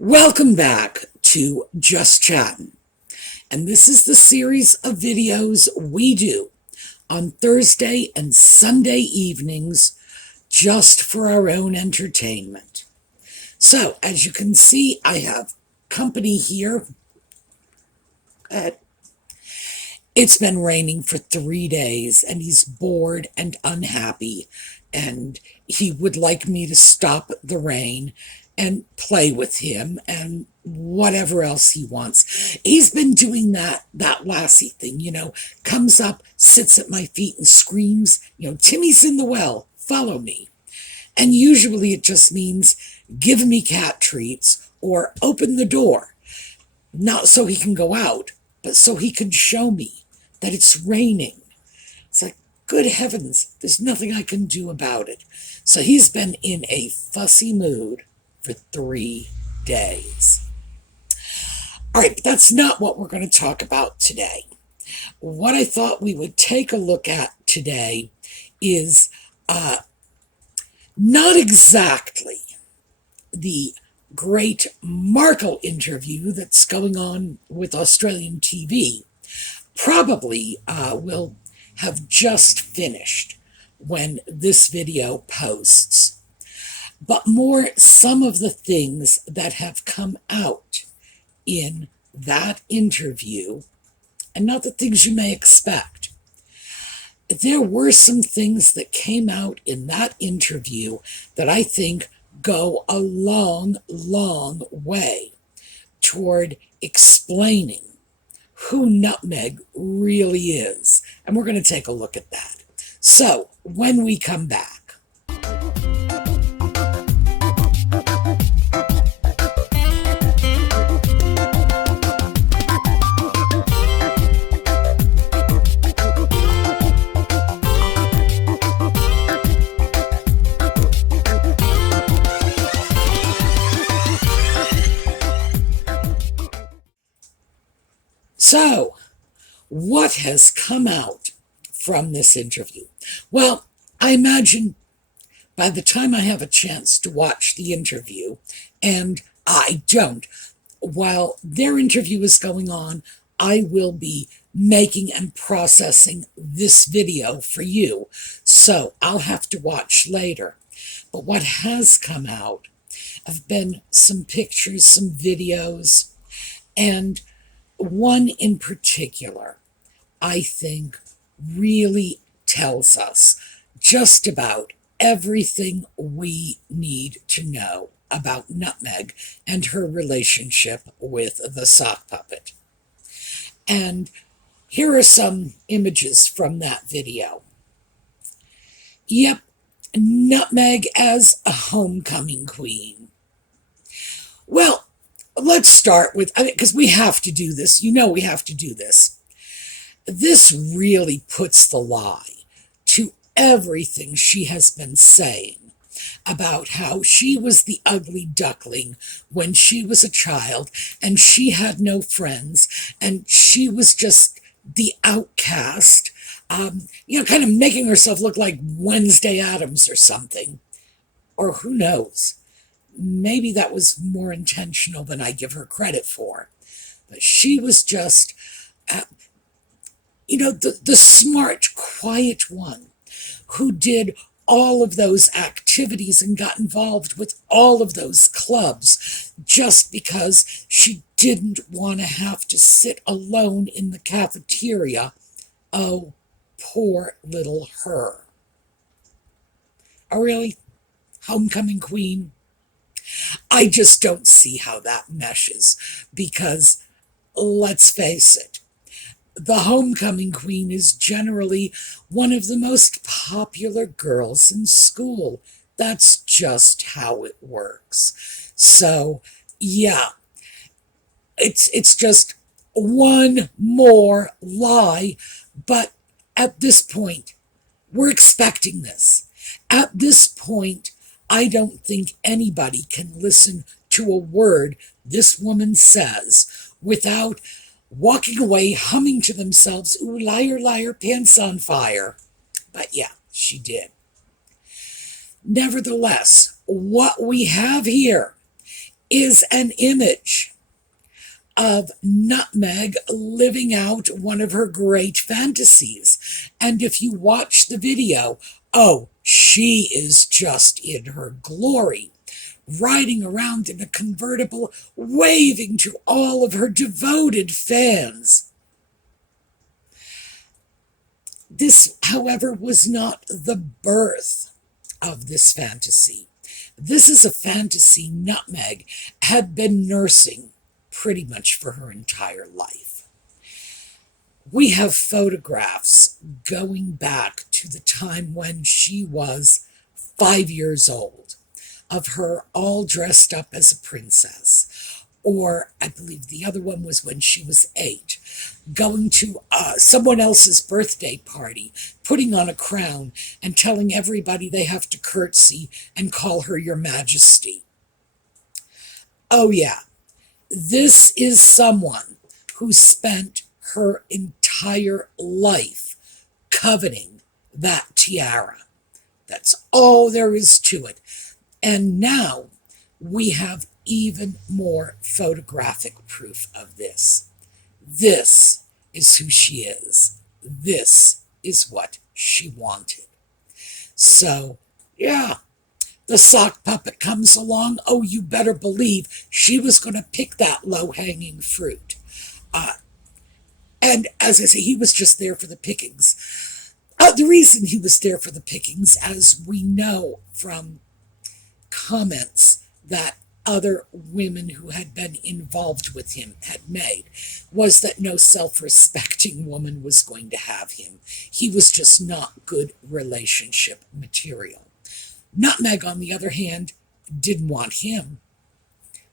Welcome back to Just Chattin', and this is the series of videos we do on Thursday and Sunday evenings just for our own entertainment. So, as you can see, I have company here. It's been raining for 3 days, and he's bored and unhappy, and he would like me to stop the rain and play with him and whatever else he wants. He's been doing that Lassie thing, comes up, sits at my feet and screams, Timmy's in the well, follow me. And usually it just means give me cat treats or open the door, not so he can go out, but so he can show me that it's raining. It's like, good heavens, there's nothing I can do about it. So he's been in a fussy mood for 3 days. All right, but that's not what we're going to talk about today. What I thought we would take a look at today is not exactly the great Markle interview that's going on with Australian TV. Probably will have just finished when this video posts, but more some of the things that have come out in that interview, and not the things you may expect. There were some things that came out in that interview that I think go a long, long way toward explaining who Nutmeg really is. And we're going to take a look at that. So, when we come back. So, what has come out from this interview? Well, I imagine by the time I have a chance to watch the interview, and I don't, while their interview is going on, I will be making and processing this video for you. So I'll have to watch later. But what has come out have been some pictures, some videos, and one in particular, I think, really tells us just about everything we need to know about Nutmeg and her relationship with the sock puppet. And here are some images from that video. Yep, Nutmeg as a homecoming queen. Well, let's start with, because we have to do this. We have to do this. This really puts the lie to everything she has been saying about how she was the ugly duckling when she was a child and she had no friends and she was just the outcast, kind of making herself look like Wednesday Addams or something. Or who knows? Maybe that was more intentional than I give her credit for. But she was just, the smart, quiet one who did all of those activities and got involved with all of those clubs just because she didn't want to have to sit alone in the cafeteria. Oh, poor little her. Oh, really? Homecoming queen? I just don't see how that meshes because, let's face it, the homecoming queen is generally one of the most popular girls in school. That's just how it works. So, yeah, it's just one more lie, but at this point, we're expecting this. At this point, I don't think anybody can listen to a word this woman says without walking away humming to themselves, ooh, liar, liar, pants on fire. But yeah, she did. Nevertheless, what we have here is an image of Nutmeg living out one of her great fantasies. And if you watch the video, oh, she is just in her glory, riding around in a convertible, waving to all of her devoted fans. This, however, was not the birth of this fantasy. This is a fantasy Nutmeg had been nursing pretty much for her entire life. We have photographs going back to the time when she was 5 years old of her all dressed up as a princess. Or I believe the other one was when she was 8, going to someone else's birthday party, putting on a crown and telling everybody they have to curtsy and call her Your Majesty. Oh yeah, this is someone who spent her entire life coveting that tiara. That's all there is to it. And now we have even more photographic proof of this. This is who she is. This is what she wanted. So, yeah, the sock puppet comes along. Oh, you better believe she was going to pick that low-hanging fruit. And as I say, he was just there for the pickings. The reason he was there for the pickings, as we know from comments that other women who had been involved with him had made, was that no self-respecting woman was going to have him. He was just not good relationship material. Nutmeg, on the other hand, didn't want him.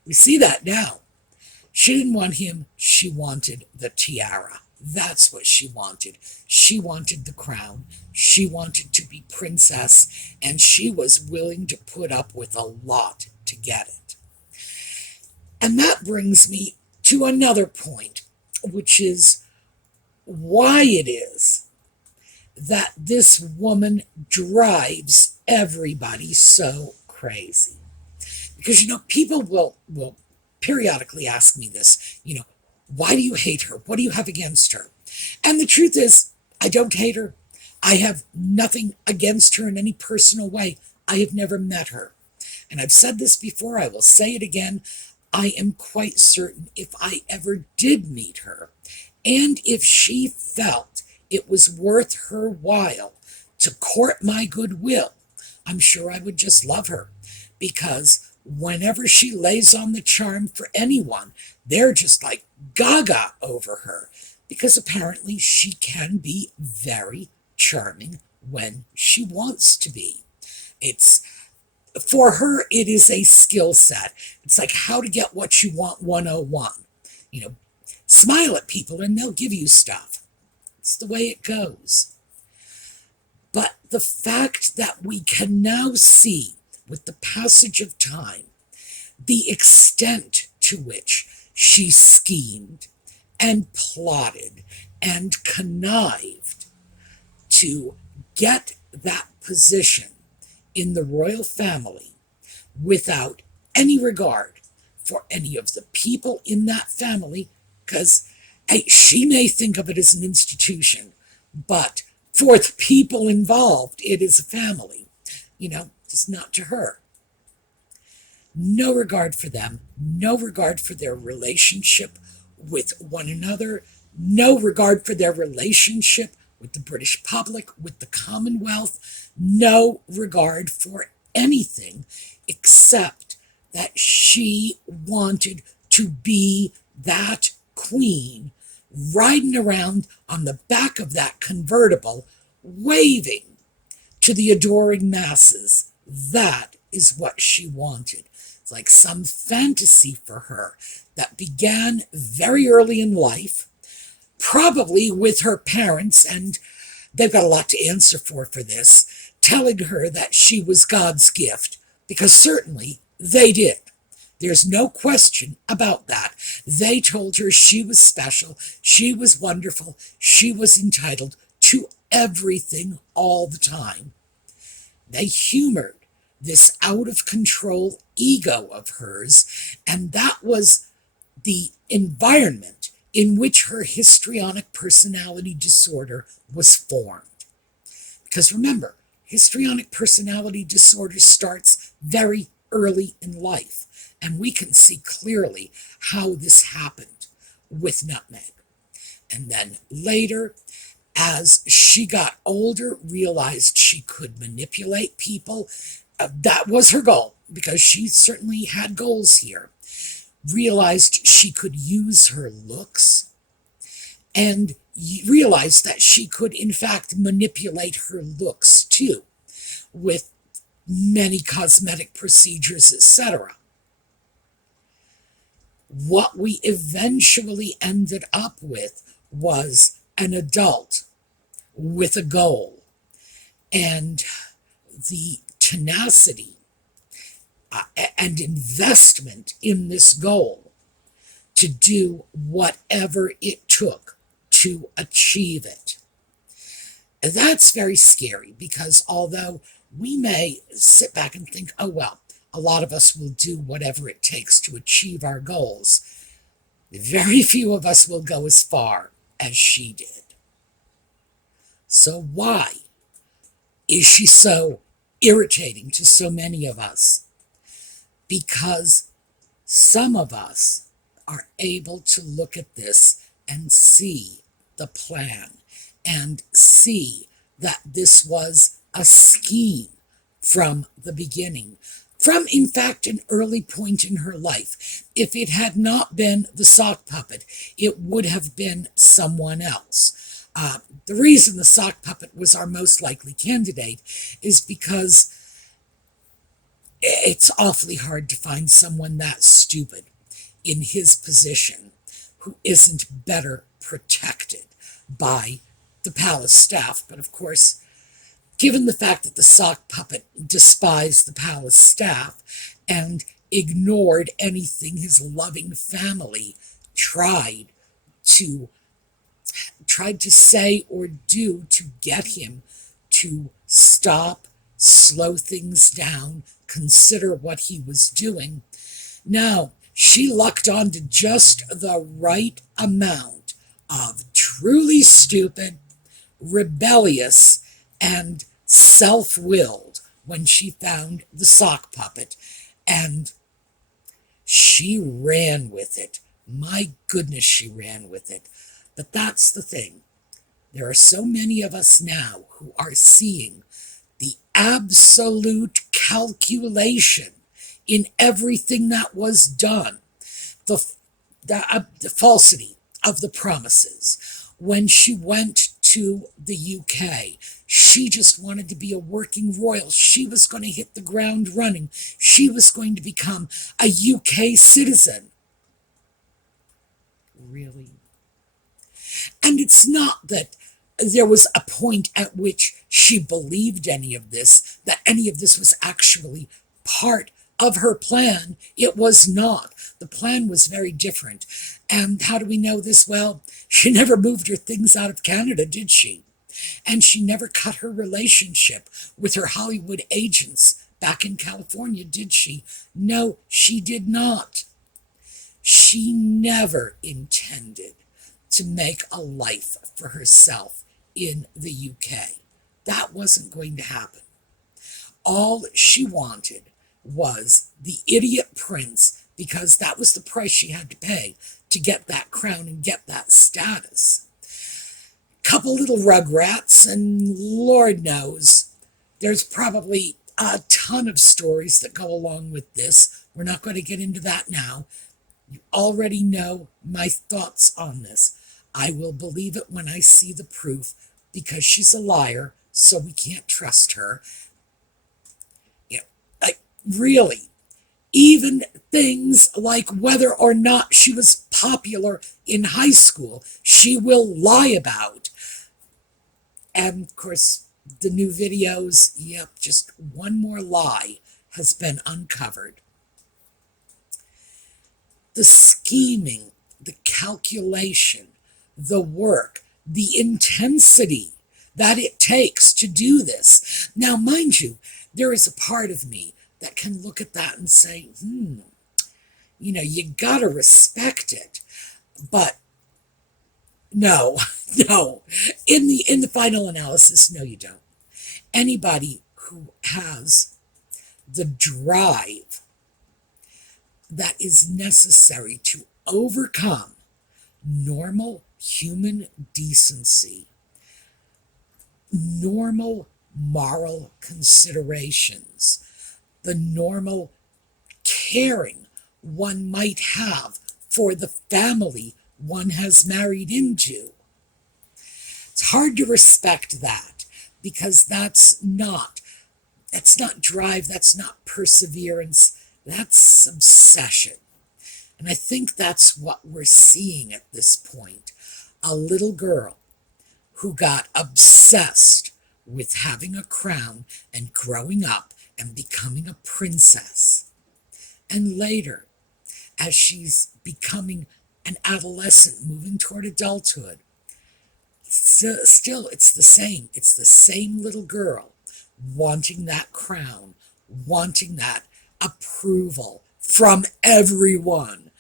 We see that now. She didn't want him. She wanted the tiara. That's what she wanted. She wanted the crown. She wanted to be princess, and she was willing to put up with a lot to get it. And that brings me to another point, which is why it is that this woman drives everybody so crazy. Because, people will periodically ask me this, why do you hate her? What do you have against her? And the truth is, I don't hate her. I have nothing against her in any personal way. I have never met her. And I've said this before, I will say it again. I am quite certain if I ever did meet her, and if she felt it was worth her while to court my goodwill, I'm sure I would just love her, because whenever she lays on the charm for anyone, they're just like gaga over her, because apparently she can be very charming when she wants to be. For her, it is a skill set. It's like how to get what you want 101. Smile at people and they'll give you stuff. It's the way it goes. But the fact that we can now see, with the passage of time, the extent to which she schemed and plotted and connived to get that position in the royal family without any regard for any of the people in that family, because she may think of it as an institution, but for the people involved, it is a family. It's not to her. No regard for them, no regard for their relationship with one another, no regard for their relationship with the British public, with the Commonwealth, no regard for anything except that she wanted to be that queen, riding around on the back of that convertible, waving to the adoring masses. That is what she wanted. It's like some fantasy for her that began very early in life, probably with her parents, and they've got a lot to answer for this, telling her that she was God's gift, because certainly they did. There's no question about that. They told her she was special, she was wonderful, she was entitled to everything all the time. They humored this out of control ego of hers, and that was the environment in which her histrionic personality disorder was formed. Because remember, histrionic personality disorder starts very early in life, and we can see clearly how this happened with Nutmeg. And then later, as she got older, realized she could manipulate people. That was her goal, because she certainly had goals here. Realized she could use her looks, and realized that she could, in fact, manipulate her looks too, with many cosmetic procedures, etc. What we eventually ended up with was an adult with a goal, and the tenacity and investment in this goal to do whatever it took to achieve it. And that's very scary, because although we may sit back and think, oh, well, a lot of us will do whatever it takes to achieve our goals, very few of us will go as far as she did. So why is she so irritating to so many of us? Because some of us are able to look at this and see the plan, and see that this was a scheme from the beginning, from, in fact, an early point in her life. If it had not been the sock puppet, it would have been someone else. The reason the sock puppet was our most likely candidate is because it's awfully hard to find someone that stupid in his position who isn't better protected by the palace staff. But of course, given the fact that the sock puppet despised the palace staff and ignored anything his loving family tried to say or do to get him to stop, slow things down, consider what he was doing. No, she lucked onto just the right amount of truly stupid, rebellious, and self-willed when she found the sock puppet, and she ran with it. My goodness, she ran with it. But that's the thing. There are so many of us now who are seeing the absolute calculation in everything that was done, the falsity of the promises. When she went to the UK, she just wanted to be a working royal. She was going to hit the ground running. She was going to become a UK citizen. Really? And it's not that there was a point at which she believed any of this, that any of this was actually part of her plan. It was not. The plan was very different. And how do we know this? Well, she never moved her things out of Canada, did she? And she never cut her relationship with her Hollywood agents back in California, did she? No, she did not. She never intended to make a life for herself in the UK. That wasn't going to happen. All she wanted was the idiot prince, because that was the price she had to pay to get that crown and get that status. Couple little rugrats, and Lord knows, there's probably a ton of stories that go along with this. We're not going to get into that now. You already know my thoughts on this. I will believe it when I see the proof, because she's a liar, so we can't trust her. Really, even things like whether or not she was popular in high school, she will lie about. And of course, the new videos, yep, just one more lie has been uncovered. The scheming, the calculation, the work, the intensity that it takes to do this. Now, mind you, there is a part of me that can look at that and say, you gotta respect it. But no, no. In the final analysis, no, you don't. Anybody who has the drive that is necessary to overcome normal human decency, normal moral considerations, the normal caring one might have for the family one has married into. It's hard to respect that, because that's not drive, that's not perseverance, that's obsession. And I think that's what we're seeing at this point. A little girl who got obsessed with having a crown and growing up and becoming a princess. And later, as she's becoming an adolescent, moving toward adulthood, still it's the same. It's the same little girl wanting that crown, wanting that approval from everyone.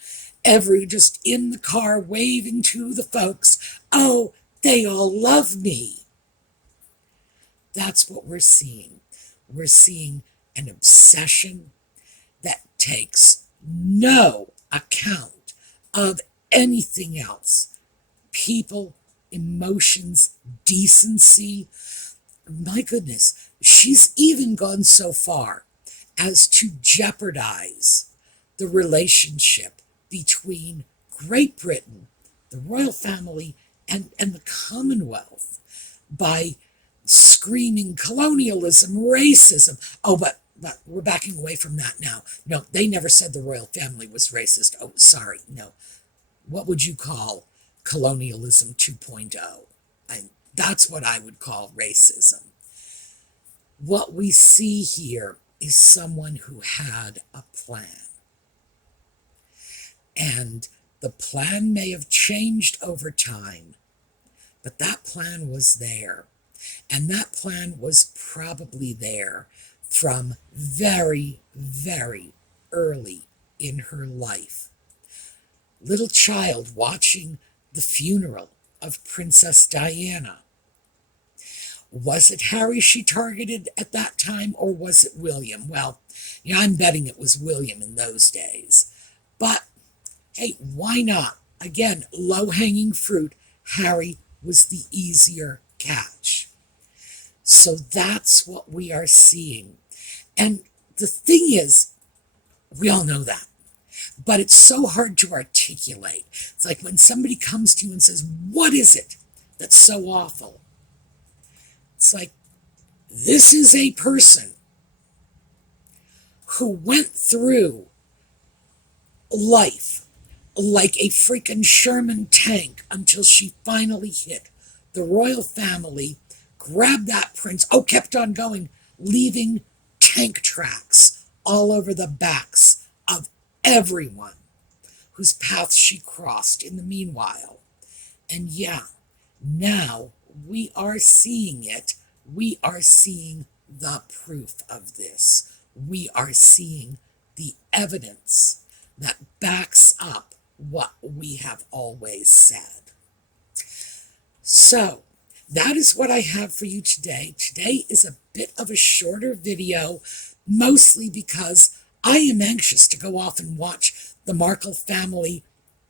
Just in the car waving to the folks, oh, they all love me. That's what we're seeing. We're seeing an obsession that takes no account of anything else. People, emotions, decency. My goodness, she's even gone so far as to jeopardize the relationship between Great Britain, the royal family, and the Commonwealth by screaming colonialism, racism. Oh, but we're backing away from that now. No, they never said the royal family was racist. Oh, sorry, no. What would you call colonialism 2.0? That's what I would call racism. What we see here is someone who had a plan. And the plan may have changed over time, but that plan was there. And that plan was probably there from very, very early in her life. Little child watching the funeral of Princess Diana. Was it Harry she targeted at that time, or was it William? Well, I'm betting it was William in those days. But, hey, why not? Again, low-hanging fruit. Harry was the easier catch. So that's what we are seeing. And the thing is, we all know that. But it's so hard to articulate. It's like when somebody comes to you and says, what is it that's so awful? It's like, this is a person who went through life like a freaking Sherman tank until she finally hit the royal family, grabbed that prince, kept on going, leaving tank tracks all over the backs of everyone whose path she crossed in the meanwhile. And now we are seeing it. We are seeing the proof of this. We are seeing the evidence that backs up what we have always said. So, that is what I have for you today. Today is a bit of a shorter video, mostly because I am anxious to go off and watch the Markle family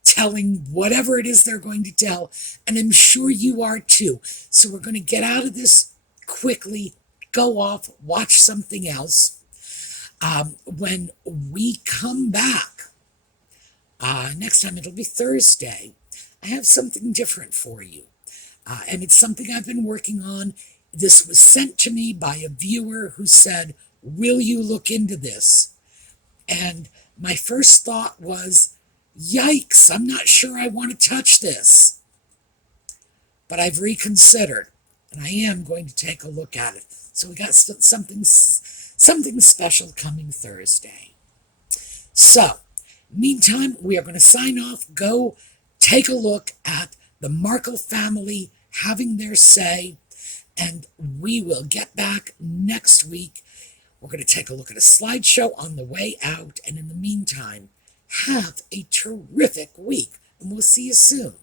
telling whatever it is they're going to tell, and I'm sure you are too. So we're going to get out of this quickly, go off, watch something else. When we come back, next time it'll be Thursday, I have something different for you. And it's something I've been working on. This was sent to me by a viewer who said, will you look into this? And my first thought was, yikes, I'm not sure I want to touch this. But I've reconsidered, and I am going to take a look at it. So we got something special coming Thursday. So, meantime, we are going to sign off, go take a look at the Markle family having their say, and we will get back next week We're going to take a look at a slideshow on the way out. And in the meantime, have a terrific week. And we'll see you soon.